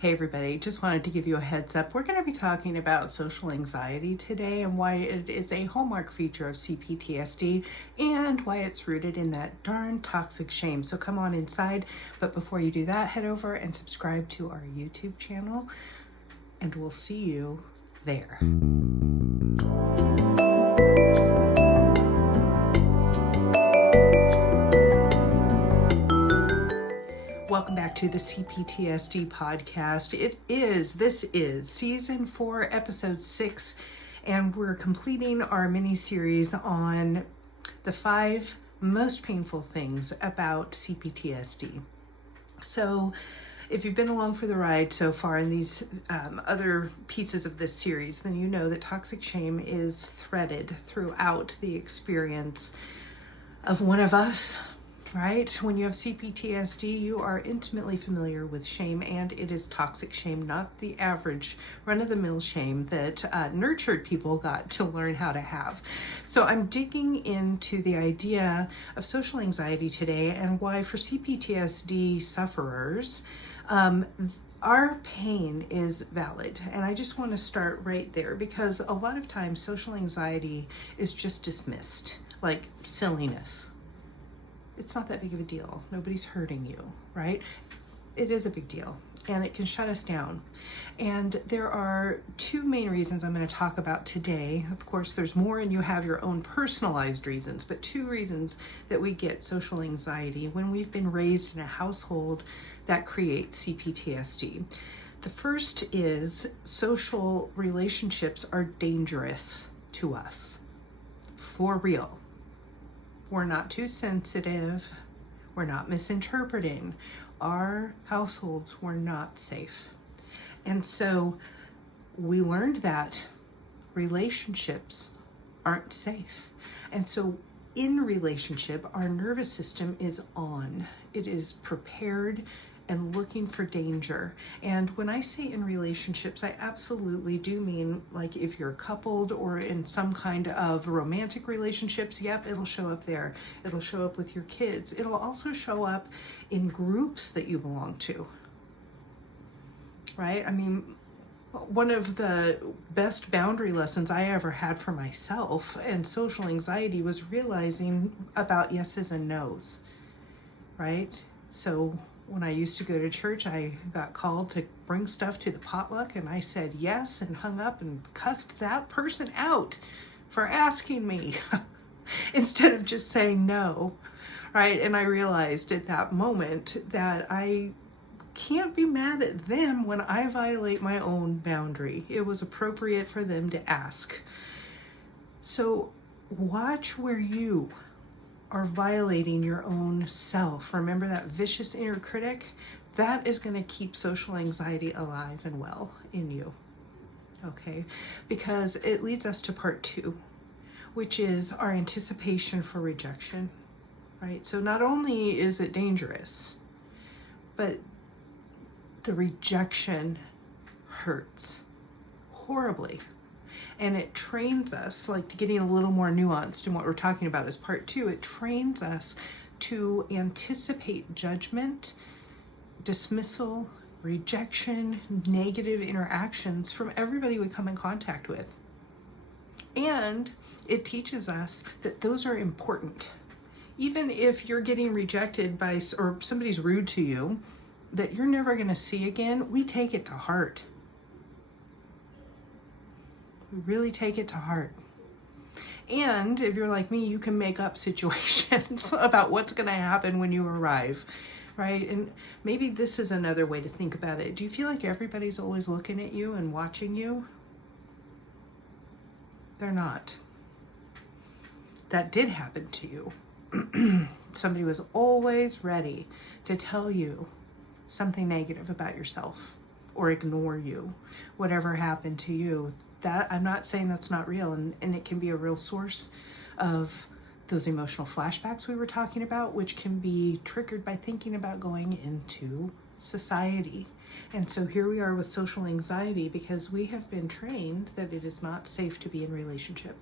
Hey everybody, just wanted to give you a heads up. We're going to be talking about social anxiety today and why it is a hallmark feature of CPTSD and why it's rooted in that darn toxic shame. So come on inside, but before you do that, head over and subscribe to our YouTube channel and we'll see you there. Welcome back to the CPTSD podcast. This is season 4, episode 6, and we're completing our mini series on the 5 most painful things about CPTSD. So if you've been along for the ride so far in these other pieces of this series, then you know that toxic shame is threaded throughout the experience of one of us. Right? When you have CPTSD, you are intimately familiar with shame, and it is toxic shame, not the average run-of-the-mill shame that nurtured people got to learn how to have. So I'm digging into the idea of social anxiety today and why for CPTSD sufferers, our pain is valid. And I just want to start right there because a lot of times social anxiety is just dismissed like silliness. It's not that big of a deal. Nobody's hurting you, right? It is a big deal, and it can shut us down. And there are 2 main reasons I'm going to talk about today. Of course, there's more, and you have your own personalized reasons, but 2 reasons that we get social anxiety when we've been raised in a household that creates CPTSD. The first is social relationships are dangerous to us, for real. We're not too sensitive. We're not misinterpreting. Our households were not safe. And so we learned that relationships aren't safe. And so in relationship, our nervous system is on. It is prepared and looking for danger. And when I say in relationships, I absolutely do mean like if you're coupled or in some kind of romantic relationships, yep, it'll show up there. It'll show up with your kids. It'll also show up in groups that you belong to, right? I mean, one of the best boundary lessons I ever had for myself and social anxiety was realizing about yeses and nos, right? So when I used to go to church, I got called to bring stuff to the potluck, and I said yes and hung up and cussed that person out for asking me instead of just saying no, right? And I realized at that moment that I can't be mad at them when I violate my own boundary. It was appropriate for them to ask. So watch where you are violating your own self. Remember that vicious inner critic? That is going to keep social anxiety alive and well in you. Okay? Because it leads us to part 2, which is our anticipation for rejection. Right? So not only is it dangerous, but the rejection hurts horribly. And it trains us, like getting a little more nuanced in what we're talking about as part 2, it trains us to anticipate judgment, dismissal, rejection, negative interactions from everybody we come in contact with. And it teaches us that those are important. Even if you're getting rejected by, or somebody's rude to you, that you're never going to see again, we take it to heart. Really take it to heart. And if you're like me, you can make up situations about what's going to happen when you arrive, right? And maybe this is another way to think about it. Do you feel like everybody's always looking at you and watching you? They're not. That did happen to you. Somebody was always ready to tell you something negative about yourself or ignore you, whatever happened to you. That I'm not saying that's not real, and it can be a real source of those emotional flashbacks we were talking about, which can be triggered by thinking about going into society. And so here we are with social anxiety because we have been trained that it is not safe to be in relationship.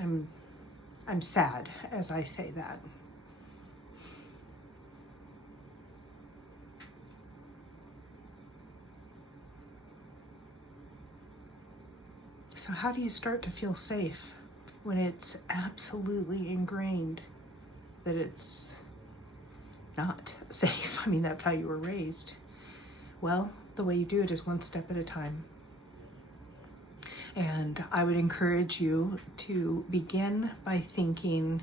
I'm sad as I say that. So how do you start to feel safe when it's absolutely ingrained that it's not safe? I mean, that's how you were raised. Well, the way you do it is one step at a time. And I would encourage you to begin by thinking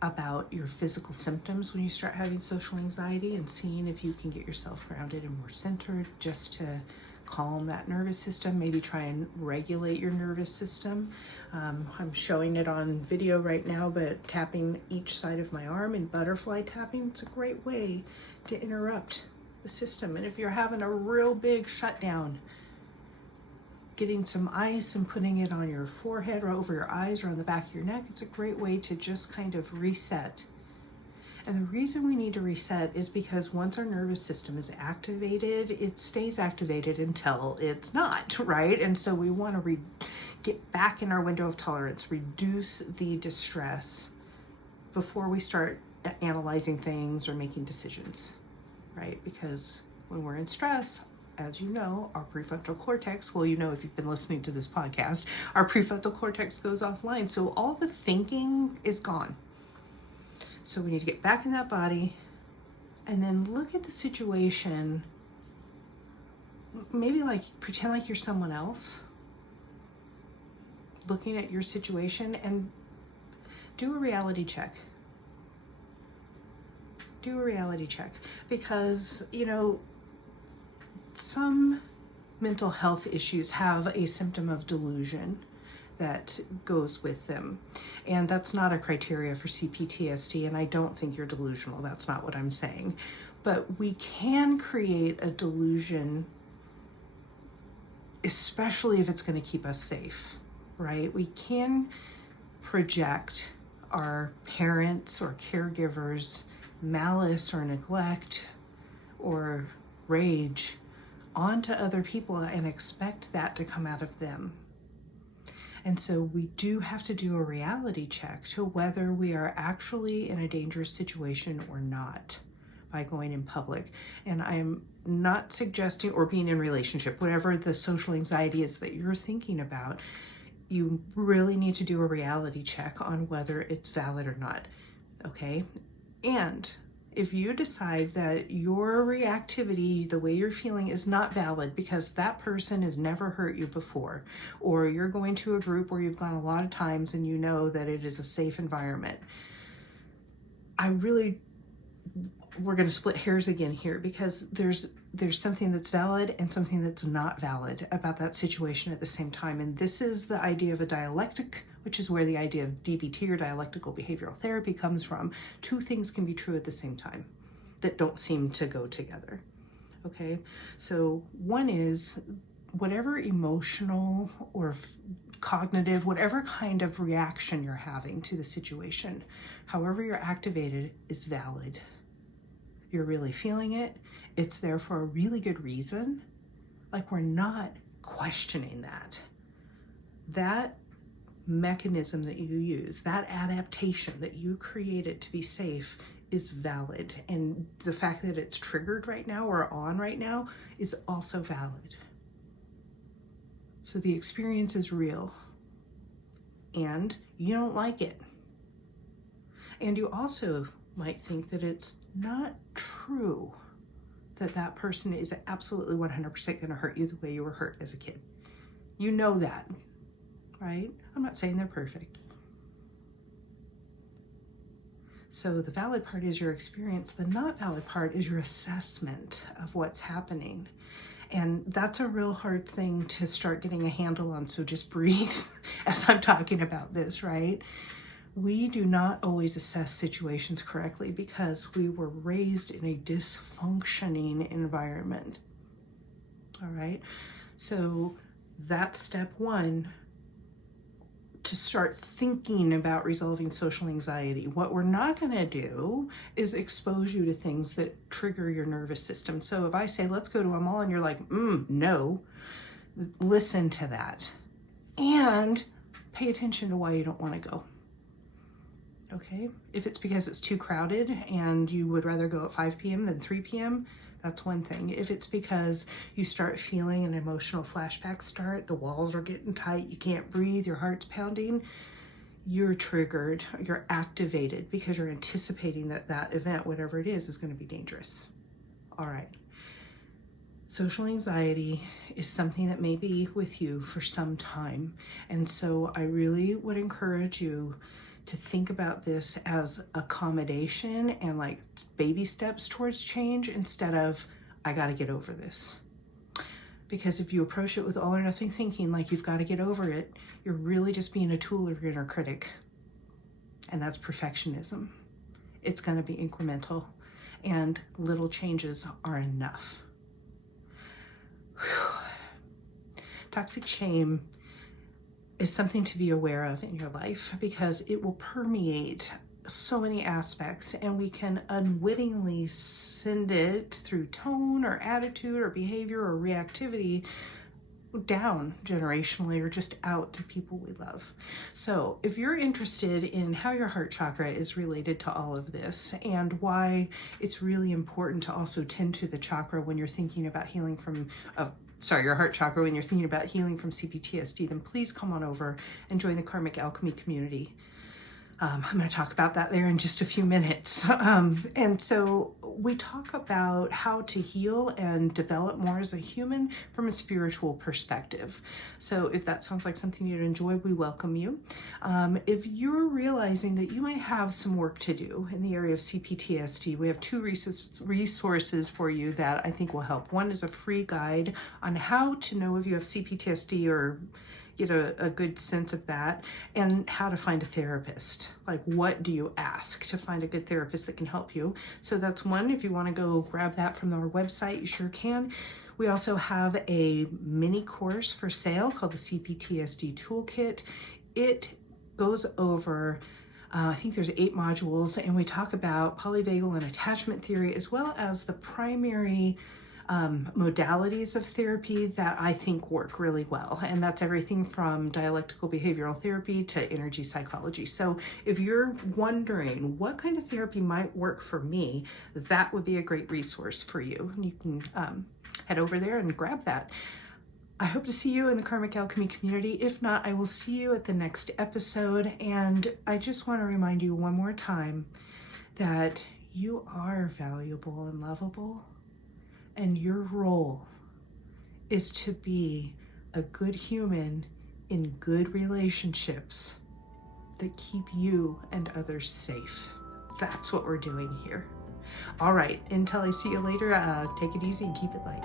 about your physical symptoms when you start having social anxiety, and seeing if you can get yourself grounded and more centered, just to calm that nervous system. Maybe try and regulate your nervous system. I'm showing it on video right now, but tapping each side of my arm and butterfly tapping, it's a great way to interrupt the system. And if you're having a real big shutdown, getting some ice and putting it on your forehead or over your eyes or on the back of your neck, it's a great way to just kind of reset. And the reason we need to reset is because once our nervous system is activated, it stays activated until it's not, right? And so we want to get back in our window of tolerance, reduce the distress before we start analyzing things or making decisions, right? Because when we're in stress, as you know, our prefrontal cortex, well, you know, if you've been listening to this podcast, our prefrontal cortex goes offline. So all the thinking is gone. So we need to get back in that body and then look at the situation. Maybe like pretend like you're someone else looking at your situation, and do a reality check. Do a reality check, because, you know, some mental health issues have a symptom of delusion that goes with them. And that's not a criteria for CPTSD, and I don't think you're delusional. That's not what I'm saying. But we can create a delusion, especially if it's going to keep us safe, right? We can project our parents or caregivers' malice or neglect or rage onto other people and expect that to come out of them. And so we do have to do a reality check to whether we are actually in a dangerous situation or not by going in public. And I'm not suggesting, or being in relationship, whatever the social anxiety is that you're thinking about, you really need to do a reality check on whether it's valid or not, okay? And if you decide that your reactivity, the way you're feeling, is not valid because that person has never hurt you before, or you're going to a group where you've gone a lot of times and you know that it is a safe environment, we're going to split hairs again here, because there's something that's valid and something that's not valid about that situation at the same time. And this is the idea of a dialectic, which is where the idea of DBT, or dialectical behavioral therapy, comes from. Two things can be true at the same time that don't seem to go together. Okay, so one is whatever emotional or cognitive, whatever kind of reaction you're having to the situation, however you're activated, is valid. You're really feeling it. It's there for a really good reason. Like, we're not questioning that. That mechanism that you use, that adaptation that you created to be safe, is valid. And the fact that it's triggered right now or on right now is also valid. So the experience is real, and you don't like it. And you also might think that it's not true that that person is absolutely 100% going to hurt you the way you were hurt as a kid. You know that, right? I'm not saying they're perfect. So the valid part is your experience. The not valid part is your assessment of what's happening. And that's a real hard thing to start getting a handle on. So just breathe as I'm talking about this, right? We do not always assess situations correctly because we were raised in a dysfunctioning environment. All right. So that's step one, to start thinking about resolving social anxiety. What we're not going to do is expose you to things that trigger your nervous system. So if I say, let's go to a mall, and you're like, no, listen to that and pay attention to why you don't want to go. Okay, if it's because it's too crowded and you would rather go at 5 p.m. than 3 p.m., that's one thing. If it's because you start feeling an emotional flashback start, the walls are getting tight, you can't breathe, your heart's pounding, you're triggered, you're activated because you're anticipating that that event, whatever it is going to be dangerous. All right. Social anxiety is something that may be with you for some time. And so I really would encourage you to think about this as accommodation and like baby steps towards change instead of, I got to get over this. Because if you approach it with all or nothing thinking, like you've got to get over it, you're really just being a tool of your inner critic. And that's perfectionism. It's going to be incremental, and little changes are enough. Whew. Toxic shame is something to be aware of in your life because it will permeate so many aspects, and we can unwittingly send it through tone or attitude or behavior or reactivity down generationally or just out to people we love. So if you're interested in how your heart chakra is related to all of this and why it's really important to also tend to the chakra when you're thinking about healing from your heart chakra when you're thinking about healing from CPTSD, then please come on over and join the Karmic Alchemy community. I'm going to talk about that there in just a few minutes. And so we talk about how to heal and develop more as a human from a spiritual perspective. So if that sounds like something you'd enjoy, we welcome you. If you're realizing that you might have some work to do in the area of CPTSD, we have two resources for you that I think will help. One is a free guide on how to know if you have CPTSD or get a good sense of that, and how to find a therapist. Like, what do you ask to find a good therapist that can help you? So that's one. If you want to go grab that from our website, you sure can. We also have a mini course for sale called the CPTSD Toolkit. It goes over I think there's 8 modules, and we talk about polyvagal and attachment theory, as well as the primary modalities of therapy that I think work really well. And that's everything from dialectical behavioral therapy to energy psychology. So if you're wondering what kind of therapy might work for me, that would be a great resource for you. You can head over there and grab that. I hope to see you in the Karmic Alchemy community. If not, I will see you at the next episode. And I just want to remind you one more time that you are valuable and lovable. And your role is to be a good human in good relationships that keep you and others safe. That's what we're doing here. All right, until I see you later, take it easy and keep it light.